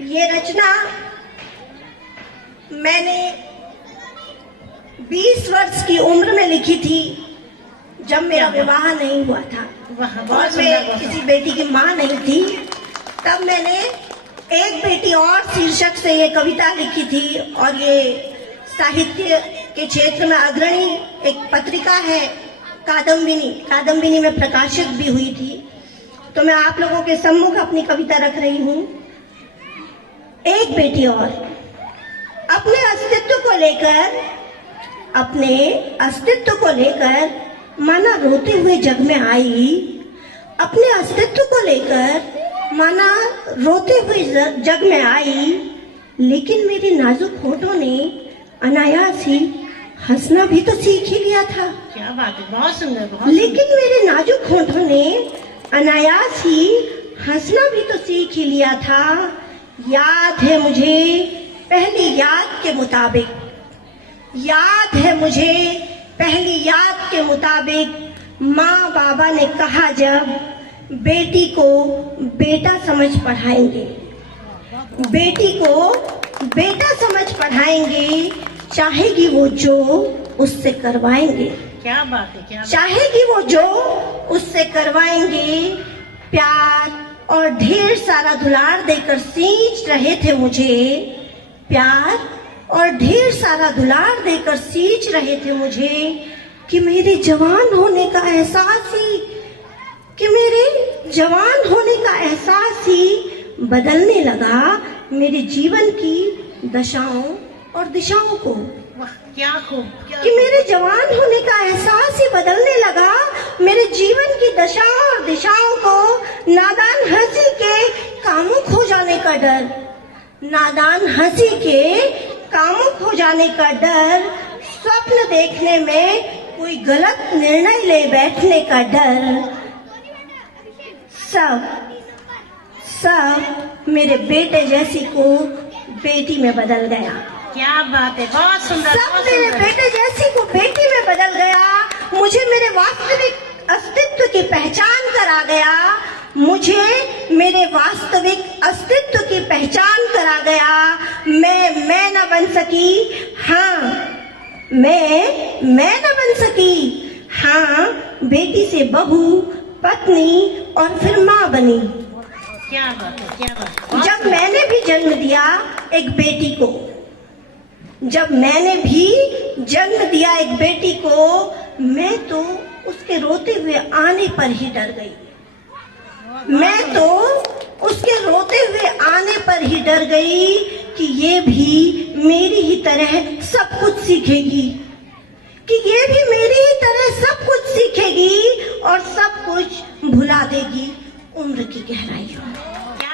ये रचना मैंने 20 वर्ष की उम्र में लिखी थी, जब मेरा विवाह नहीं हुआ था और मैं किसी बेटी की मां नहीं थी। तब मैंने एक बेटी और शीर्षक से ये कविता लिखी थी और ये साहित्य के क्षेत्र में अग्रणी एक पत्रिका है कादम्बिनी में प्रकाशित भी हुई थी। तो मैं आप लोगों के सम्मुख अपनी कविता रख रही हूँ। एक बेटी और। अपने अस्तित्व को लेकर माना रोते हुए जग में आई। अपने अस्तित्व को लेकर माना रोते हुए जग में आई, लेकिन मेरे नाजुक होठों ने अनायास ही हंसना भी तो सीख ही लिया था। क्या बात है, बहुत सुंदर। लेकिन मेरे नाजुक होठों ने अनायास ही हंसना भी तो सीख ही लिया था। याद है मुझे पहली याद के मुताबिक माँ बाबा ने कहा, जब बेटी को बेटा समझ पढ़ाएंगे, चाहेगी वो जो उससे करवाएंगे। क्या बात है, क्या चाहेगी वो जो उससे करवाएंगे। प्यार और ढेर सारा दुलार देकर सींच रहे थे मुझे। प्यार और ढेर सारा दुलार देकर सींच रहे थे मुझे कि मेरे जवान होने का एहसास ही बदलने लगा मेरे जीवन की दशाओं और दिशाओं को। क्या खूब, कि मेरे जवान होने का एहसास ही बदलने लगा मेरे जीवन की दशाओं और दिशाओं को। नादान हंसी के कामुक हो जाने का डर, स्वप्न देखने में कोई गलत निर्णय ले बैठने का डर, सब मेरे बेटे जैसी को बेटी में बदल गया। क्या बात है, बहुत सुंदर। सब मेरे बेटे जैसी को बेटी में बदल गया। मुझे मेरे वास्तविक अस्तित्व की पहचान करा गया। मैं न बन सकी। हाँ, बेटी से बहू, पत्नी और फिर माँ बनी। क्या बात है, क्या बात। जब मैंने भी जन्म दिया एक बेटी को, मैं तो उसके रोते हुए आने पर ही डर गई। कि ये भी मेरी ही तरह सब कुछ सीखेगी और सब कुछ भुला देगी उम्र की गहराइयों में।